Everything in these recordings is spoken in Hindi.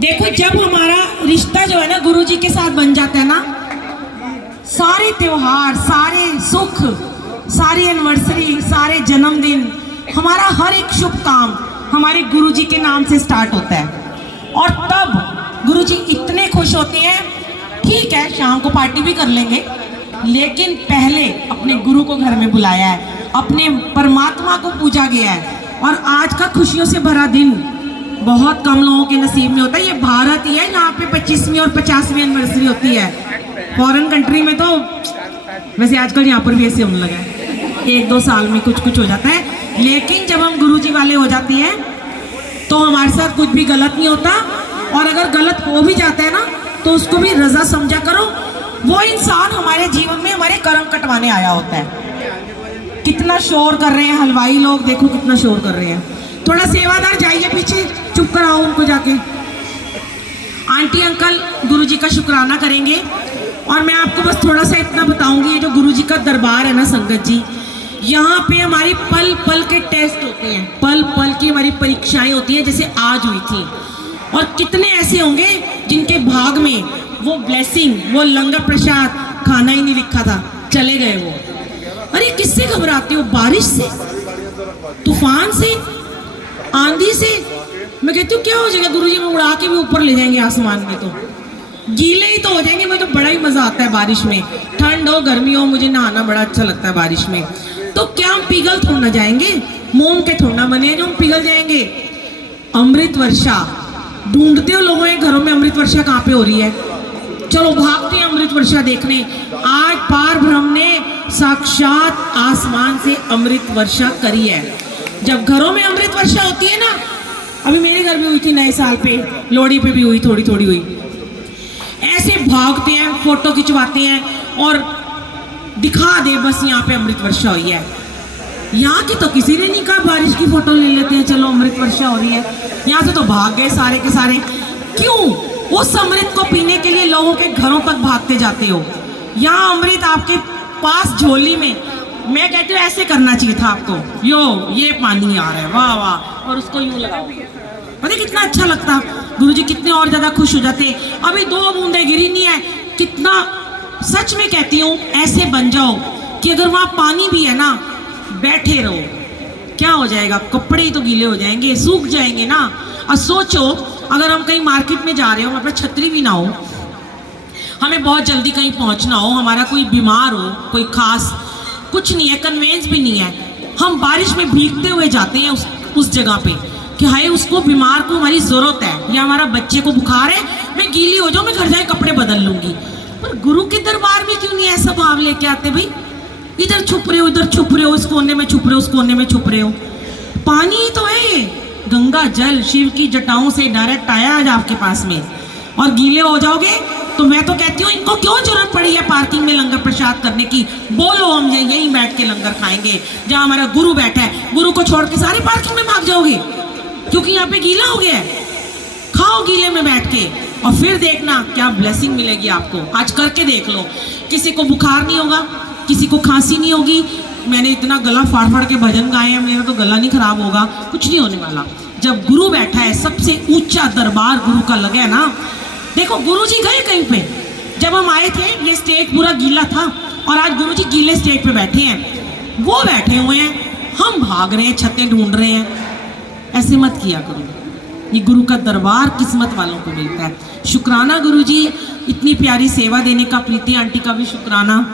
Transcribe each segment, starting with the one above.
देखो, जब हमारा रिश्ता जो है ना गुरु जी के साथ बन जाता है ना, सारे त्योहार, सारे सुख, सारी एनिवर्सरी, सारे जन्मदिन, हमारा हर एक शुभ काम हमारे गुरु जी के नाम से स्टार्ट होता है। और तब गुरु जी इतने खुश होते हैं, ठीक है शाम को पार्टी भी कर लेंगे, लेकिन पहले अपने गुरु को घर में बुलाया है, अपने परमात्मा को पूजा गया है। और आज का खुशियों से भरा दिन बहुत कम लोगों के नसीब में होता है। ये भारत ही है, यहाँ पे 25वीं और 50वीं एनिवर्सरी होती है। फॉरेन कंट्री में तो वैसे आजकल यहाँ पर भी ऐसे होने लगा है, 1-2 साल में कुछ कुछ हो जाता है। लेकिन जब हम गुरु जी वाले हो जाते हैं तो हमारे साथ कुछ भी गलत नहीं होता। और अगर गलत हो भी जाता है ना तो उसको भी रजा समझा करो। वो इंसान हमारे जीवन में हमारे कर्म कटवाने आया होता है। कितना शोर कर रहे हैं हलवाई लोग, देखो कितना शोर कर रहे हैं। थोड़ा सेवादार जाइए पीछे, चुप कराओ उनको जाके। आंटी अंकल गुरुजी का शुक्राना करेंगे। और मैं आपको बस थोड़ा सा इतना बताऊंगी, ये जो गुरुजी का दरबार है ना संगत जी, यहाँ पे हमारी पल पल के टेस्ट होते हैं, पल पल की हमारी परीक्षाएं होती हैं, जैसे आज हुई थी। और कितने ऐसे होंगे जिनके भाग में वो ब्लेसिंग, वो लंगर प्रसाद खाना ही नहीं लिखा था, चले गए वो। अरे किससे घबराते हो? बारिश से, तूफान से, आंधी से? मैं कहती हूँ क्या हो जाएगा, गुरुजी में उड़ा के भी ऊपर ले जाएंगे आसमान में, तो गीले ही तो हो जाएंगे। मुझे तो बड़ा ही मजा आता है बारिश में, ठंड हो गर्मी हो, मुझे नहाना बड़ा अच्छा लगता है बारिश में। तो क्या हम पिघल थोड़ा ना जाएंगे? मोम के थोड़ा ना बने जो हम पिघल जाएंगे। अमृत वर्षा ढूंढते हो लोगों के घरों में, अमृत वर्षा कहाँ पे हो रही है? चलो भागते हैं अमृत वर्षा देखने। आज पार ब्रह्म ने साक्षात आसमान से अमृत वर्षा करी है। जब घरों में अमृत वर्षा होती है ना, अभी मेरे घर भी हुई थी, नए साल पे, लोहड़ी पे भी हुई, थोड़ी थोड़ी हुई। ऐसे भागते हैं, फोटो खिंचवाते हैं और दिखा दे बस यहाँ पे अमृत वर्षा हुई है। यहाँ की तो किसी ने नहीं कहा बारिश की फोटो ले लेते हैं, चलो अमृत वर्षा हो रही है। यहाँ से तो भाग गए सारे के सारे। क्यों? उस अमृत को पीने के लिए लोगों के घरों तक भागते जाते हो। यहाँ अमृत आपके पास झोली में। मैं कहती हूँ ऐसे करना चाहिए था आपको, यो ये पानी आ रहा है, वाह वाह, और उसको यूं लगाओ, पता कितना अच्छा लगता। गुरुजी कितने और ज्यादा खुश हो जाते। अभी 2 बूंदे गिरी नहीं है, कितना सच में कहती हूँ ऐसे बन जाओ कि अगर वहां पानी भी है ना, बैठे रहो, क्या हो जाएगा? कपड़े ही तो गीले हो जाएंगे, सूख जाएंगे ना। और सोचो अगर हम कहीं मार्केट में जा रहे हो, हमारे पास छतरी भी ना हो, हमें बहुत जल्दी कहीं पहुंचना हो, हमारा कोई बीमार हो, कोई खास कुछ नहीं है, कन्वेंस भी नहीं है, हम बारिश में भीगते हुए जाते हैं उस जगह पे कि हाय उसको बीमार को हमारी जरूरत है, या हमारा बच्चे को बुखार है, मैं गीली हो जाऊं, मैं घर जाके कपड़े बदल लूंगी। पर गुरु के दरबार में क्यों नहीं ऐसा भाव लेके आते? भाई इधर छुप रहे हो, इधर छुप रहे हो, इस कोने में छुप रहे हो, उस कोने में छुप रहे हो। पानी ही तो है, गंगा जल शिव की जटाओं से डायरेक्ट आया आज आपके पास में, और गीले हो जाओगे तो मैं तो कहती हूँ इनको क्यों जरूरत पड़ी है पार्किंग में लंगर प्रसाद करने की? बोलो हम यहीं बैठ के लंगर खाएंगे जहाँ हमारा गुरु बैठा है। गुरु को छोड़ के सारे पार्किंग में भाग जाओगे क्योंकि यहाँ पे गीला हो गया है? खाओ गीले में बैठ के और फिर देखना क्या ब्लेसिंग मिलेगी आपको। आज करके देख लो, किसी को बुखार नहीं होगा, किसी को खांसी नहीं होगी। मैंने इतना गला फाड़ फाड़ के भजन गाए हैं, मेरा तो गला नहीं खराब होगा, कुछ नहीं होने वाला। जब गुरु बैठा है, सबसे ऊंचा दरबार गुरु का लगा है ना। देखो गुरु जी गए कहीं पे, जब हम आए थे ये स्टेज पूरा गीला था, और आज गुरु जी गीले स्टेज पे बैठे हैं, वो बैठे हुए हैं, हम भाग रहे हैं, छतें ढूंढ रहे हैं। ऐसे मत किया करो, ये गुरु का दरबार किस्मत वालों को मिलता है। शुक्राना गुरु जी, इतनी प्यारी सेवा देने का। प्रीति आंटी का भी शुक्राना,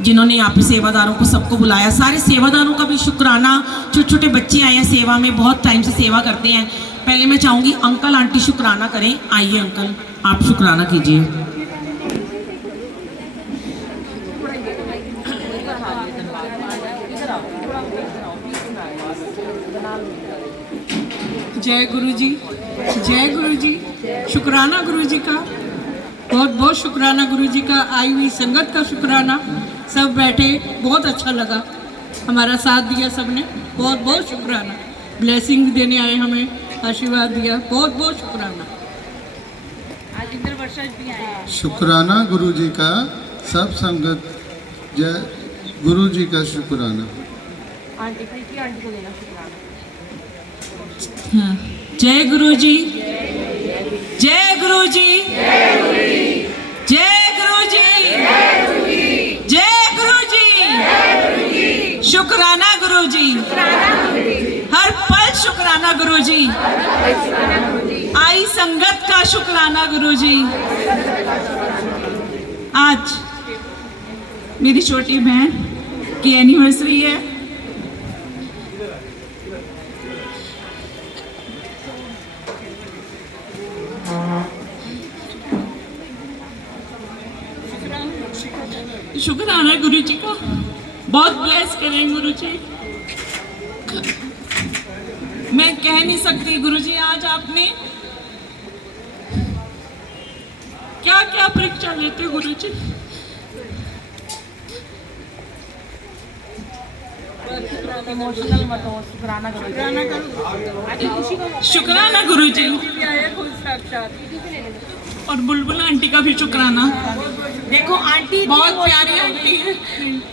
जिन्होंने यहाँ पे सेवादारों को सबको बुलाया, सारे सेवादारों का भी शुक्राना। छोटे छोटे बच्चे आए हैं सेवा में, बहुत टाइम से सेवा करते हैं। पहले मैं चाहूँगी अंकल आंटी शुक्राना करें। आइए अंकल आप शुक्राना कीजिए। जय गुरु जी, जय गुरु जी। शुक्राना गुरु जी का, बहुत बहुत शुक्राना गुरु जी का। आई हुई संगत का शुक्राना। सब बैठे, बहुत अच्छा लगा, हमारा साथ दिया सबने, बहुत बहुत शुक्राना। ब्लेसिंग देने आए, हमें आशीर्वाद दिया, बहुत बहुत शुक्राना। आज इंद्र वर्षा भी आए। शुक्राना गुरु जी का, सब संगत जय गुरु जी का शुक्राना। आंटी प्रीति आंटी को देना शुक्राना। हाँ जय गुरु जी, जय गुरु जी, जय गुरु जी, जय गुरु जी, शुक्राना गुरु जी, हर पल शुक्राना गुरु जी, आई संगत का शुक्राना गुरु जी। आज मेरी छोटी बहन की एनिवर्सरी है। शुक्राना गुरु जी का, बहुत ब्लेस करें गुरु जी। मैं कह नहीं सकती गुरु जी, आज आपने क्या क्या परीक्षा लेते गुरु जी। इमोशनल मत हो, शुक्राना करो, शुक्राना गुरु जी। खुद साक्षात। और बुलबुल आंटी का भी शुक्राना। देखो आंटी बहुत प्यारी आंटी है।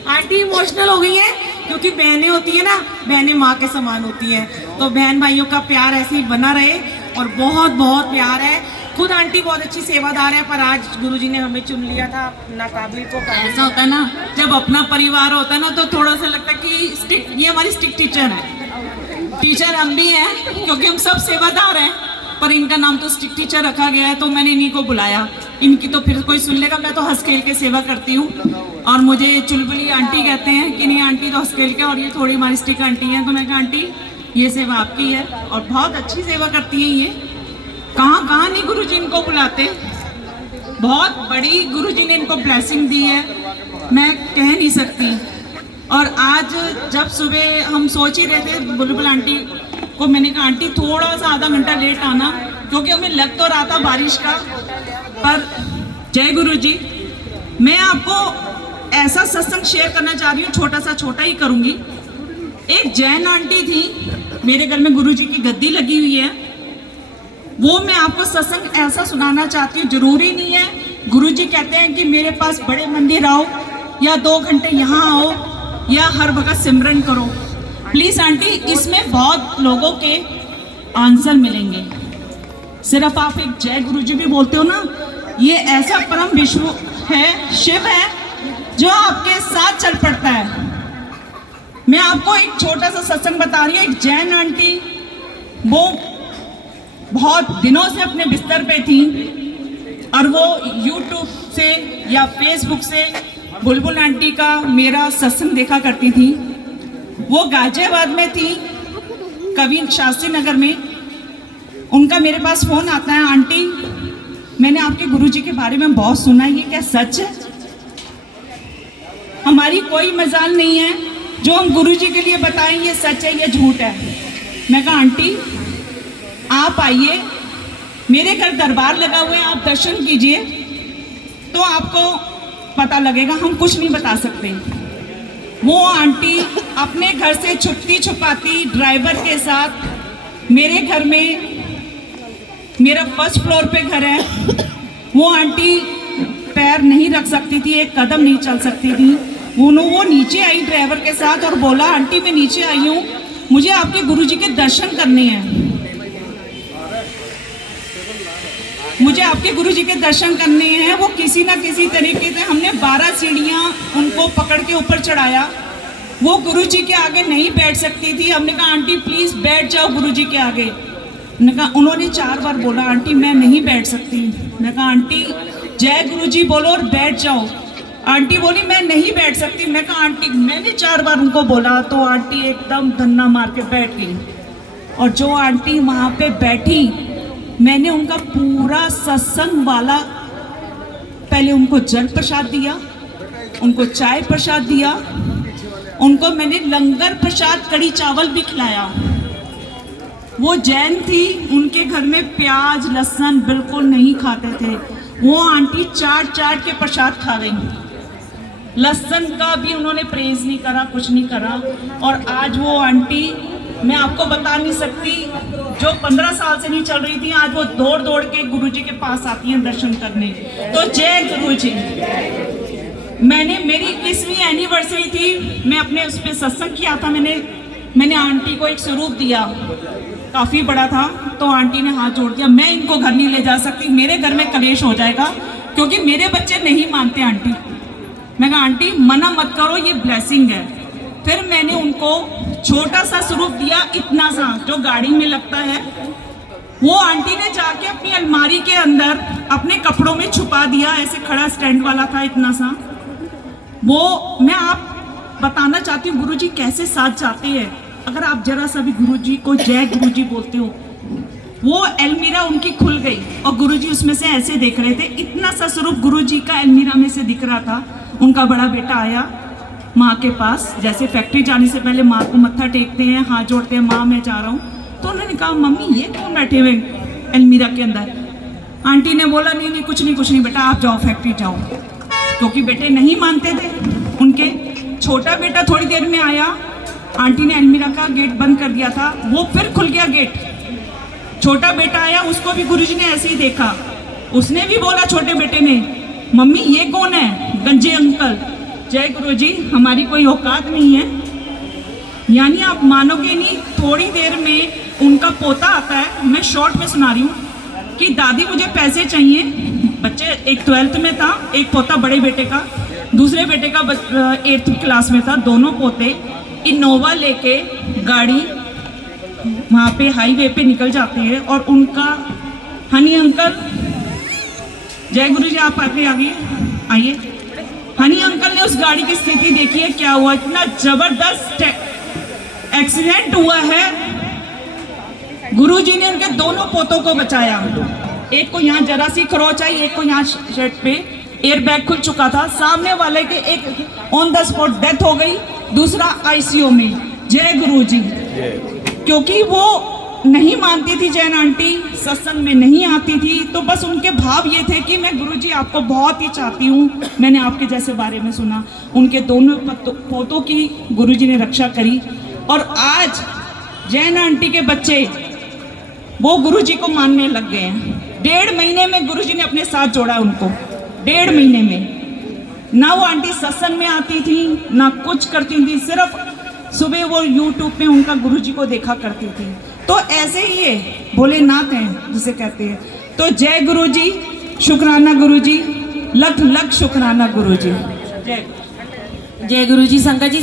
आंटी इमोशनल हो गई है क्योंकि बहनें होती है ना, बहनें माँ के समान होती हैं। तो बहन भाइयों का प्यार ऐसे ही बना रहे और बहुत बहुत प्यार है। खुद आंटी बहुत अच्छी सेवादार है, पर आज गुरुजी ने हमें चुन लिया था नाकाबिल को। ऐसा होता है ना, जब अपना परिवार होता है ना तो थोड़ा सा लगता है कि स्ट्रिक्ट, ये हमारी स्ट्रिक्ट टीचर है। टीचर हम भी हैं क्योंकि हम सब सेवादार हैं, पर इनका नाम तो स्ट्रिक्ट टीचर रखा गया है, तो मैंने इन्हीं को बुलाया। इनकी तो फिर कोई सुन लेगा, मैं तो हंस खेल के सेवा करती हूँ और मुझे चुलबुली आंटी कहते हैं कि नहीं आंटी तो हंस खेल के, और ये थोड़ी हमारी स्ट्रिक्ट आंटी हैं। तो मैं कहा आंटी ये सेवा आपकी है और बहुत अच्छी सेवा करती हैं ये। कहाँ कहाँ नहीं गुरुजी इनको बुलाते, बहुत बड़ी गुरुजी ने इनको ब्लेसिंग दी है, मैं कह नहीं सकती। और आज जब सुबह हम सोच ही रहे थे बुलबुल आंटी को, मैंने कहा आंटी थोड़ा सा आधा घंटा लेट आना, क्योंकि हमें लग तो रहा था बारिश का। पर जय गुरु जी, मैं आपको ऐसा सत्संग शेयर करना चाह रही हूँ, छोटा ही करूँगी। एक जैन आंटी थी, मेरे घर में गुरु जी की गद्दी लगी हुई है, वो मैं आपको सत्संग ऐसा सुनाना चाहती हूँ। जरूरी नहीं है गुरु जी कहते हैं कि मेरे पास बड़े मंदिर आओ या 2 घंटे यहाँ आओ या हर वक्त सिमरन करो। प्लीज आंटी, इसमें बहुत लोगों के आंसर मिलेंगे। सिर्फ आप एक जय गुरु जी भी बोलते हो ना, ये ऐसा परम विश्व है, शिव है जो आपके साथ चल पड़ता है। मैं आपको एक छोटा सा सत्संग बता रही हूँ। एक जैन आंटी, वो बहुत दिनों से अपने बिस्तर पे थी और वो YouTube से या Facebook से बुलबुल आंटी का मेरा सत्संग देखा करती थी। वो गाजियाबाद में थी, कवि शास्त्री नगर में। उनका मेरे पास फ़ोन आता है, आंटी मैंने आपके गुरुजी के बारे में बहुत सुना है, ये क्या सच है? हमारी कोई मजाल नहीं है, जो हम गुरुजी के लिए बताएं ये सच है ये झूठ है। मैं कहा आंटी आप आइए, मेरे घर दरबार लगा हुआ है, आप दर्शन कीजिए तो आपको पता लगेगा, हम कुछ नहीं बता सकते। वो आंटी अपने घर से छुपती छुपाती ड्राइवर के साथ मेरे घर में, मेरा 1st फ्लोर पे घर है, वो आंटी पैर नहीं रख सकती थी, एक कदम नहीं चल सकती थी। वो नीचे आई ड्राइवर के साथ और बोला आंटी मैं नीचे आई हूँ, मुझे आपके गुरुजी के दर्शन करने हैं, मुझे आपके गुरुजी के दर्शन करने हैं। वो किसी ना किसी तरीके से हमने 12 सीढ़ियाँ उनको पकड़ के ऊपर चढ़ाया। वो गुरुजी के आगे नहीं बैठ सकती थी। हमने कहा आंटी प्लीज़ बैठ जाओ गुरुजी के आगे। मैंने कहा, उन्होंने 4 बार बोला आंटी मैं नहीं बैठ सकती। मैंने कहा आंटी जय गुरुजी बोलो और बैठ जाओ। आंटी बोली मैं नहीं बैठ सकती। मैं कहा आंटी, मैंने 4 बार उनको बोला तो आंटी एकदम धन्ना मार के बैठ गई। और जो आंटी वहाँ पे बैठी, मैंने उनका पूरा सत्संग वाला, पहले उनको जल प्रसाद दिया, उनको चाय प्रसाद दिया, उनको मैंने लंगर प्रसाद कड़ी चावल भी खिलाया। वो जैन थी, उनके घर में प्याज लहसुन बिल्कुल नहीं खाते थे। वो आंटी चाट के प्रसाद खा गई, लहसुन का भी उन्होंने प्रेज नहीं करा, कुछ नहीं करा। और आज वो आंटी, मैं आपको बता नहीं सकती, जो 15 साल से नहीं चल रही थी, आज वो दौड़ दौड़ के गुरुजी के पास आती हैं दर्शन करने। तो जय गुरुजी। मैंने, मेरी 21वीं एनिवर्सरी थी, मैं अपने उस पर सत्संग किया था। मैंने आंटी को एक स्वरूप दिया, काफ़ी बड़ा था, तो आंटी ने हाथ जोड़ दिया, मैं इनको घर नहीं ले जा सकती, मेरे घर में कलेश हो जाएगा क्योंकि मेरे बच्चे नहीं मानते आंटी। मैं कहा आंटी मना मत करो, ये ब्लेसिंग है। फिर मैंने उनको छोटा सा स्वरूप दिया, इतना सा जो गाड़ी में लगता है, वो आंटी ने जाके अपनी अलमारी के अंदर अपने कपड़ों में छुपा दिया, ऐसे खड़ा स्टैंड वाला था इतना सा। वो मैं आप बताना चाहती हूँ गुरुजी कैसे साथ जाते हैं। अगर आप जरा सा भी गुरुजी को जय गुरुजी बोलते हो, वो अलमीरा उनकी खुल गई और गुरुजी उसमें से ऐसे देख रहे थे, इतना सा स्वरूप गुरुजी का अलमीरा में से दिख रहा था। उनका बड़ा बेटा आया माँ के पास, जैसे फैक्ट्री जाने से पहले माँ को मत्था टेकते हैं, हाथ जोड़ते हैं, माँ मैं जा रहा हूँ। तो उन्होंने कहा मम्मी ये कौन बैठे हुए अलमीरा के अंदर? आंटी ने बोला नहीं नहीं कुछ नहीं बेटा, आप जाओ फैक्ट्री जाओ, क्योंकि बेटे नहीं मानते थे उनके। छोटा बेटा थोड़ी देर में आया, आंटी ने अलमीरा का गेट बंद कर दिया था, वो फिर खुल गया गेट। छोटा बेटा आया, उसको भी गुरुजी ने ऐसे ही देखा, उसने भी बोला छोटे बेटे ने मम्मी ये कौन है? गंजे अंकल। जय गुरुजी, हमारी कोई औकात नहीं है। यानी आप मानोगे नहीं, थोड़ी देर में उनका पोता आता है, मैं शॉर्ट में सुना रही हूँ कि दादी मुझे पैसे चाहिए। बच्चे एक 12th में था, एक पोता बड़े बेटे का, दूसरे बेटे का 8th क्लास में था। दोनों पोते इनोवा लेके गाड़ी वहाँ पे हाईवे पे निकल जाते हैं और उनका हनी अंकल, जय गुरु जी आप आगे आइए। हनी अंकल ने उस गाड़ी की स्थिति देखी है, क्या हुआ, इतना जबरदस्त एक्सीडेंट हुआ है। गुरुजी ने उनके दोनों पोतों को बचाया। एक को यहाँ जरा सी खरोच आई, एक को यहाँ शर्ट पे एयरबैग खुल चुका था। सामने वाले के एक ऑन द स्पॉट डेथ हो गई, दूसरा आईसीयू में। जय गुरुजी। क्योंकि वो नहीं मानती थी, जैन आंटी सत्संग में नहीं आती थी, तो बस उनके भाव ये थे कि मैं गुरुजी आपको बहुत ही चाहती हूँ, मैंने आपके जैसे बारे में सुना। उनके दोनों पोतों की गुरुजी ने रक्षा करी और आज जैन आंटी के बच्चे वो गुरुजी को मानने लग गए हैं। 1.5 महीने में गुरुजी ने अपने साथ जोड़ा उनको, 1.5 महीने में। ना वो आंटी सत्संग में आती थी, ना कुछ करती थी, सिर्फ सुबह वो यूट्यूब पे उनका गुरुजी को देखा करती थी। तो ऐसे ही ये भोलेनाथ हैं जिसे कहते हैं। तो जय गुरुजी, शुक्राना गुरुजी, लख लख शुक्राना गुरुजी। जय जय गुरुजी। संगत जी